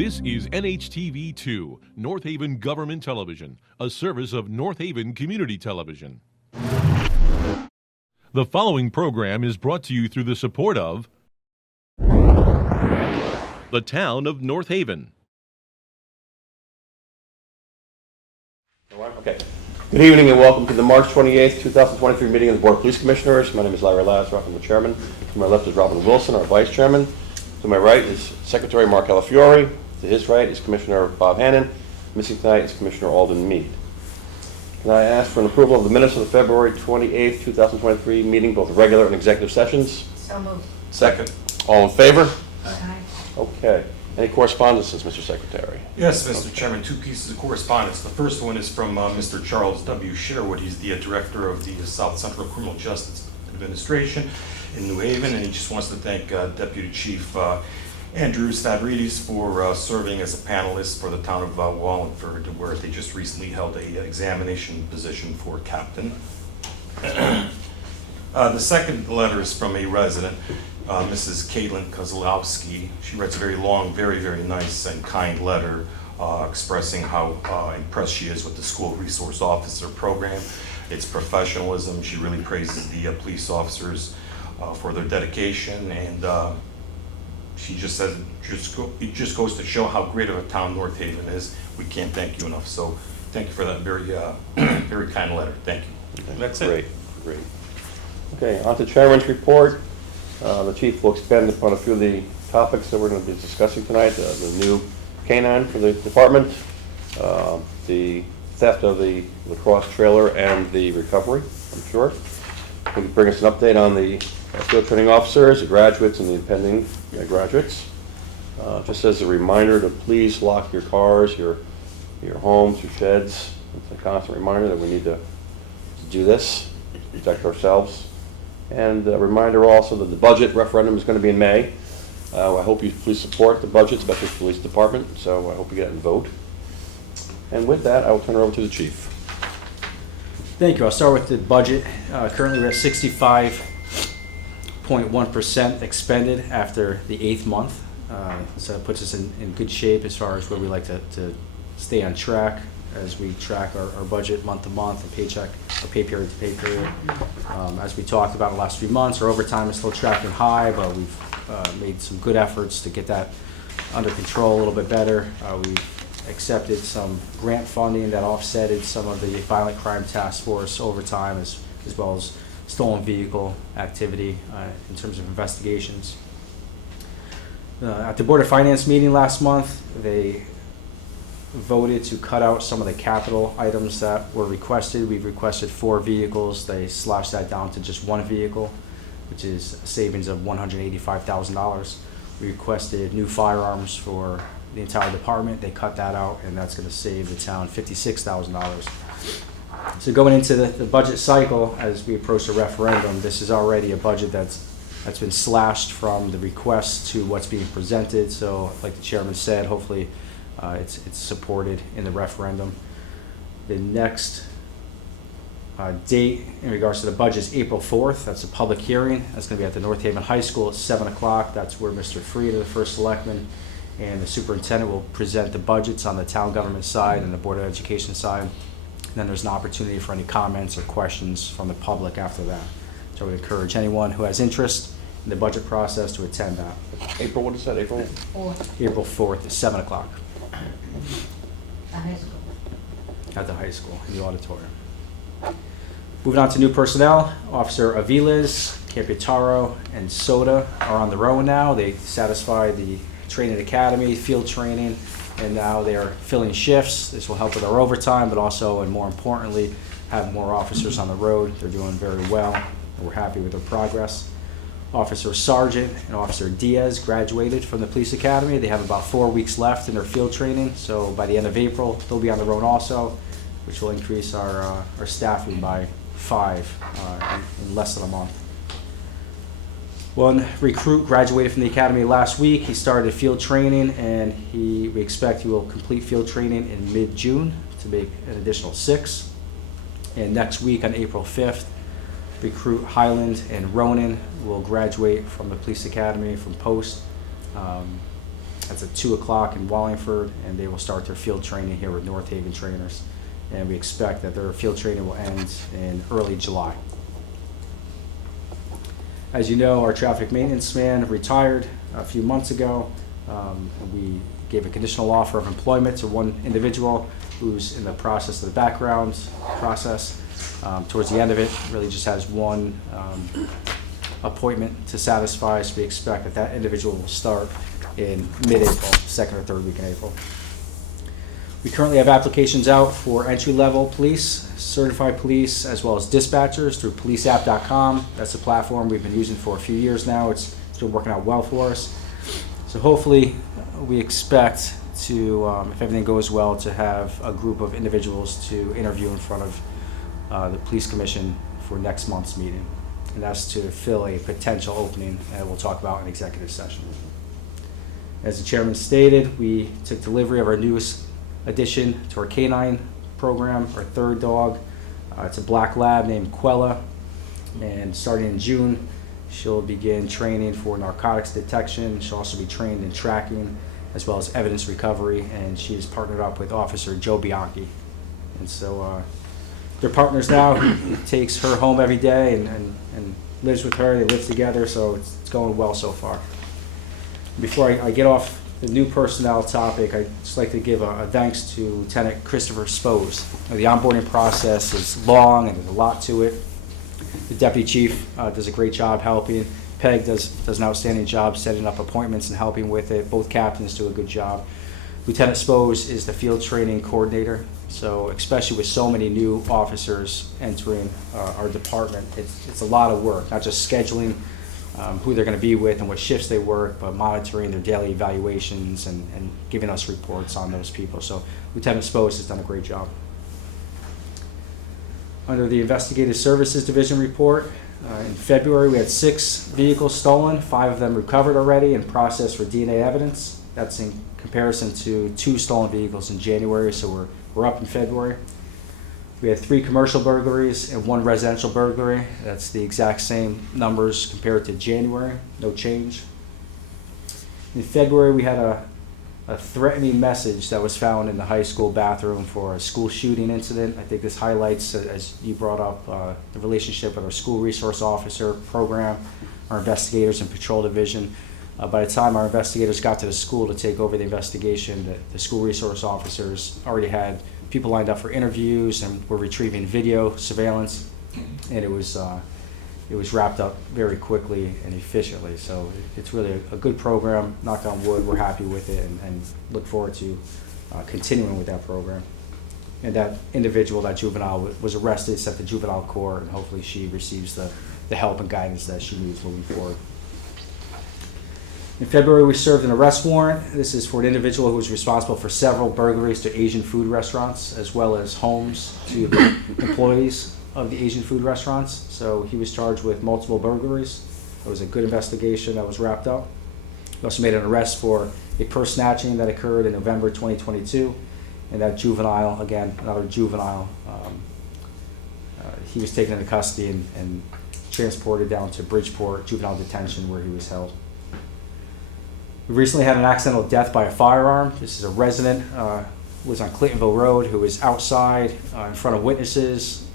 This is NHTV2, North Haven Government Television, a service of North Haven Community Television. The following program is brought to you through the support of the Town of North Haven. Okay. Good evening and welcome to the March 28th, 2023 meeting of the Board of Police Commissioners. My name is Larry Lazaroff, I'm the chairman. To my left is Robin Wilson, our vice chairman. To my right is Secretary Mark Calafiore. To his right is Commissioner Bob Hannon. Missing tonight is Commissioner Alden Mead. Can I ask for an approval of the minutes of the February 28th, 2023 meeting, both regular and executive sessions? So moved. Second. All in favor? Aye. Okay. Any correspondences, Mr. Secretary? Yes, Mr. Chairman, two pieces of correspondence. The first one is from Mr. Charles W. Sherwood. He's the director of the South Central Criminal Justice Administration in New Haven, and he just wants to thank Deputy Chief Andrews Fabridis for serving as a panelist for the town of Wallingford, where they just recently held a examination position for captain. The second letter is from a resident, Mrs. Caitlin Kozlowski. She writes a very long, very, very nice and kind letter expressing how impressed she is with the school resource officer program, its professionalism. She really praises the police officers for their dedication, and she just says it just goes to show how great of a town North Haven is. We can't thank you enough. So thank you for that very, very kind letter. Thank you. Okay. That's great. it. Great. Okay, on to Chairman's report. The Chief will expand upon a few of the topics that we're going to be discussing tonight. The new canine for the department, the theft of the lacrosse trailer, and the recovery, I'm sure. He can bring us an update on the field training officers, the graduates, and the impending graduates. Just as a reminder to please lock your cars, your homes, your sheds. It's a constant reminder that we need to do this, protect ourselves. And a reminder also that the budget referendum is going to be in May. I hope you please support the budget, especially the police department. So I hope you get out and vote. And with that, I will turn it over to the chief. Thank you. I'll start with the budget. Currently, we're at 65.1% expended after the 8th month. So it puts us in good shape as far as where we like to stay on track as we track our budget month to month and paycheck or pay period to pay period. As we talked about the last few months, our overtime is still tracking high, but we've made some good efforts to get that under control a little bit better. We've accepted some grant funding that offsetted some of the violent crime task force overtime as well as stolen vehicle activity in terms of investigations. At the Board of Finance meeting last month, they voted to cut out some of the capital items that were requested. We've requested 4 vehicles. They slashed that down to just 1 vehicle, which is a savings of $185,000. We requested new firearms for the entire department. They cut that out, and that's going to save the town $56,000. So going into the budget cycle, as we approach the referendum, this is already a budget that's been slashed from the request to what's being presented. So like the chairman said, hopefully it's supported in the referendum. The next date in regards to the budget is April 4th. That's a public hearing. That's going to be at the North Haven High School at 7 o'clock. That's where Mr. Frieda, the first selectman, and the superintendent will present the budgets on the town government side and the Board of Education side. And then there's an opportunity for any comments or questions from the public after that. So I would encourage anyone who has interest in the budget process to attend that. April, what is that? April? April 4th at 7 o'clock The high school. at the high school in the auditorium. Moving on to new personnel, Officer Aviles, Camputaro, and Soda are on their own now. They satisfied the training academy, field training, and now they are filling shifts. This will help with our overtime, but also, and more importantly, have more officers on the road. They're doing very well, and we're happy with their progress. Officer Sargent and Officer Diaz graduated from the police academy. They have about 4 weeks left in their field training, so by the end of April, they'll be on their own also, which will increase our staffing by 5 in less than a month. One recruit graduated from the academy last week. He started field training, and we expect he will complete field training in mid-June to make an additional 6. And next week on April 5th, recruit Highland and Ronan will graduate from the police academy from Post. That's at 2 o'clock in Wallingford, and they will start their field training here with North Haven trainers. And we expect that their field training will end in early July. As you know, our traffic maintenance man retired a few months ago. We gave a conditional offer of employment to one individual who's in the process of the background process. Towards the end of it, really just has one appointment to satisfy, so we expect that that individual will start in mid-April, second or third week in April. We currently have applications out for entry-level police, certified police, as well as dispatchers through policeapp.com. That's a platform we've been using for a few years now. It's been working out well for us. So hopefully we expect to, if everything goes well, to have a group of individuals to interview in front of the police commission for next month's meeting. And that's to fill a potential opening that we'll talk about in executive session. As the chairman stated, we took delivery of our newest addition to our canine program, our third dog. It's a black lab named Quella, and starting in June, she'll begin training for narcotics detection. She'll also be trained in tracking as well as evidence recovery, and she is partnered up with Officer Joe Bianchi. And so they're partners now. He takes her home every day and lives with her. They live together, so it's going well so far. Before I get off the new personnel topic, I'd just like to give a thanks to Lieutenant Christopher Spose. The onboarding process is long and there's a lot to it. The deputy chief does a great job helping. Peg does an outstanding job setting up appointments and helping with it. Both captains do a good job. Lieutenant Spose is the field training coordinator. So especially with so many new officers entering our department, it's a lot of work, not just scheduling who they're going to be with and what shifts they work, but monitoring their daily evaluations and giving us reports on those people. So Lieutenant Spose has done a great job. Under the Investigative Services Division report, in February we had 6 vehicles stolen, 5 of them recovered already and processed for DNA evidence. That's in comparison to 2 stolen vehicles in January, so we're up in February. We had 3 commercial burglaries and 1 residential burglary. That's the exact same numbers compared to January, no change. In February, we had a threatening message that was found in the high school bathroom for a school shooting incident. I think this highlights, as you brought up, the relationship with our school resource officer program, our investigators and patrol division. By the time our investigators got to the school to take over the investigation, the school resource officers already had people lined up for interviews and were retrieving video surveillance, and it was wrapped up very quickly and efficiently. So it's really a good program. Knock on wood, we're happy with it and look forward to continuing with that program. And that individual, that juvenile, was arrested, sent to juvenile court, and hopefully she receives the help and guidance that she needs moving forward. In February, we served an arrest warrant. This is for an individual who was responsible for several burglaries to Asian food restaurants, as well as homes to the employees of the Asian food restaurants. So he was charged with multiple burglaries. It was a good investigation that was wrapped up. We also made an arrest for a purse snatching that occurred in November 2022. And that juvenile, again, another juvenile, he was taken into custody and transported down to Bridgeport Juvenile Detention where he was held. We recently had an accidental death by a firearm. This is a resident who was on Clintonville Road who was outside in front of witnesses,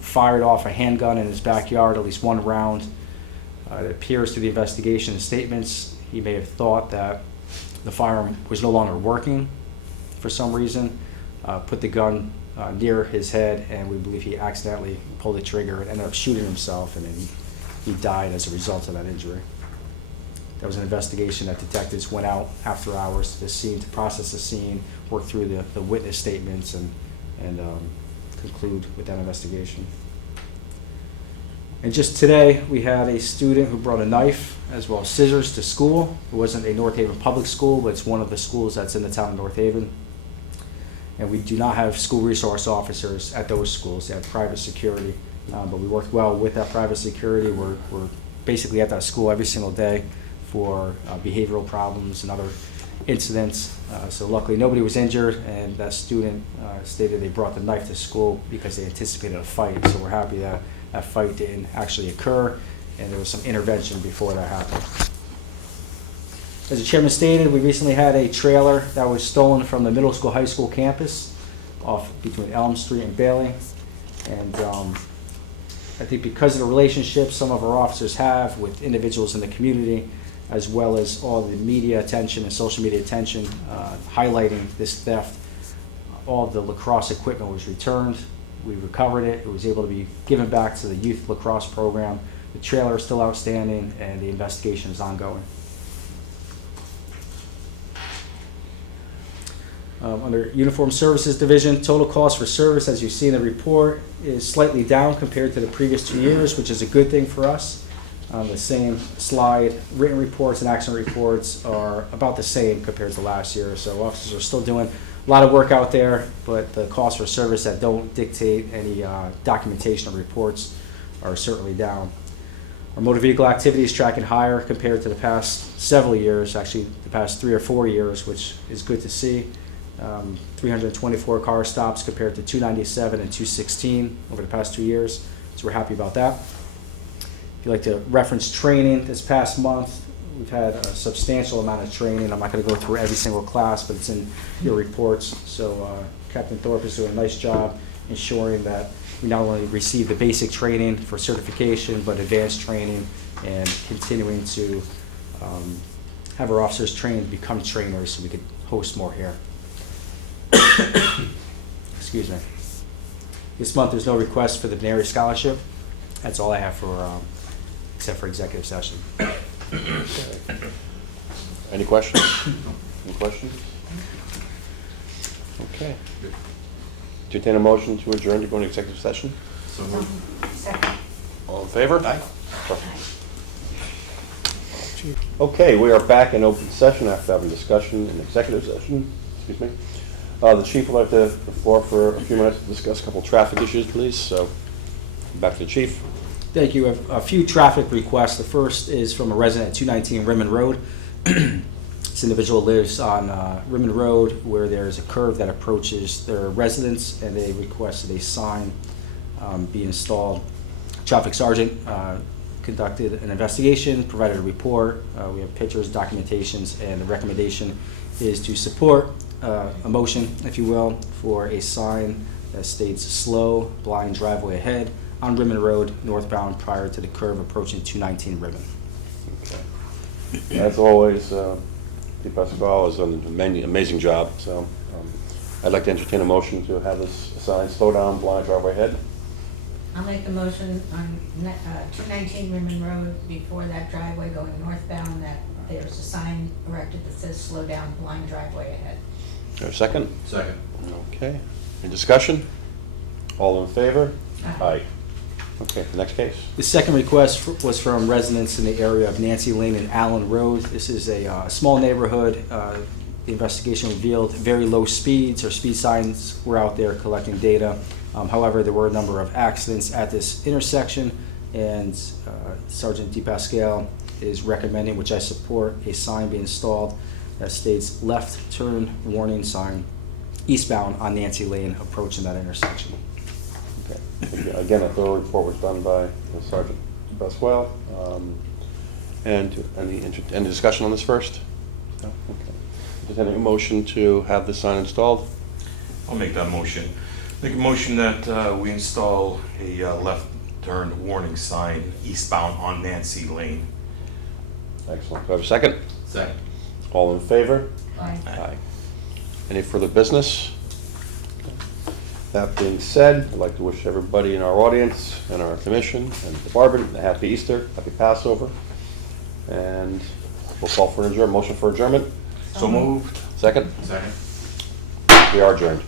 fired off a handgun in his backyard, at least 1 round. It appears through the investigation and statements he may have thought that the firearm was no longer working for some reason, put the gun near his head, and we believe he accidentally pulled the trigger and ended up shooting himself, and then he died as a result of that injury. There was an investigation that detectives went out after hours to the scene to process the scene, work through the witness statements, and conclude with that investigation. And just today, we had a student who brought a knife as well as scissors to school. It wasn't a North Haven public school, but it's one of the schools that's in the town of North Haven. And we do not have school resource officers at those schools. They have private security, but we worked well with that private security. We're basically at that school every single day for behavioral problems and other incidents. So luckily nobody was injured, and that student stated they brought the knife to school because they anticipated a fight. So we're happy that that fight didn't actually occur, and there was some intervention before that happened. As the chairman stated, we recently had a trailer that was stolen from the middle school, high school campus off between Elm Street and Bailey. And I think because of the relationship some of our officers have with individuals in the community, as well as all the media attention and social media attention highlighting this theft, all of the lacrosse equipment was returned. We recovered it. It was able to be given back to the youth lacrosse program. The trailer is still outstanding, and the investigation is ongoing. Under Uniform Services Division, total cost for service, as you see in the report, is slightly down compared to the previous 2 years, which is a good thing for us. On the same slide, written reports and accident reports are about the same compared to last year. So officers are still doing a lot of work out there, but the cost for service that don't dictate any documentation or reports are certainly down. Our motor vehicle activity is tracking higher compared to the past several years, actually the past 3 or 4 years, which is good to see. 324 car stops compared to 297 and 216 over the past 2 years, so we're happy about that. If you'd like to reference training, this past month we've had a substantial amount of training. I'm not going to go through every single class, but it's in your reports. So Captain Thorpe is doing a nice job ensuring that we not only receive the basic training for certification, but advanced training, and continuing to have our officers trained to become trainers so we could host more here. Excuse me. This month there's no request for the Veneri Scholarship. That's all I have for, except for executive session. Any questions? Any questions? Okay. Entertain a motion to adjourn to go into executive session? Second. All in favor? Aye. Okay, we are back in open session after having discussion in executive session. Excuse me. The chief would like the floor for a few minutes to discuss a couple traffic issues, please. So, back to the chief. Thank you. A few traffic requests. The first is from a resident at 219 Rimmon Road. This individual lives on Rimmon Road where there's a curve that approaches their residence, and they requested a sign be installed. Traffic sergeant conducted an investigation, provided a report. We have pictures, documentations, and the recommendation is to support a motion, if you will, for a sign that states "slow, blind driveway ahead" on Rimmon Road, northbound, prior to the curve approaching 219 Rimmon. Okay. As always, Pete Pasquale has done an amazing job. So, I'd like to entertain a motion to have this sign "slow down, blind driveway ahead." I'll make the motion on 219 Rimmon Road, before that driveway going northbound, that there's a sign erected that says "slow down, blind driveway ahead." Is there a second? Second. Okay. Any discussion? All in favor? Aye. Okay, next case. The second request was from residents in the area of Nancy Lane and Allen Road. This is a small neighborhood. The investigation revealed very low speeds, or speed signs were out there collecting data. However, there were a number of accidents at this intersection, and Sergeant DePasquale is recommending, which I support, a sign be installed that states "left turn warning sign eastbound on Nancy Lane approaching that intersection." Okay. Again, a thorough report was done by Sergeant Pasquale. And any discussion on this first? No? Okay. Is there any motion to have the sign installed? I'll make that motion. Make a motion that we install a left turn warning sign eastbound on Nancy Lane. Excellent. Do I have a second? Second. All in favor? Aye. Aye. Any further business? That being said, I'd like to wish everybody in our audience and our commission and department a happy Easter, happy Passover. And we'll call for an adjournment. Motion for adjournment. So moved. Second? Second. We are adjourned.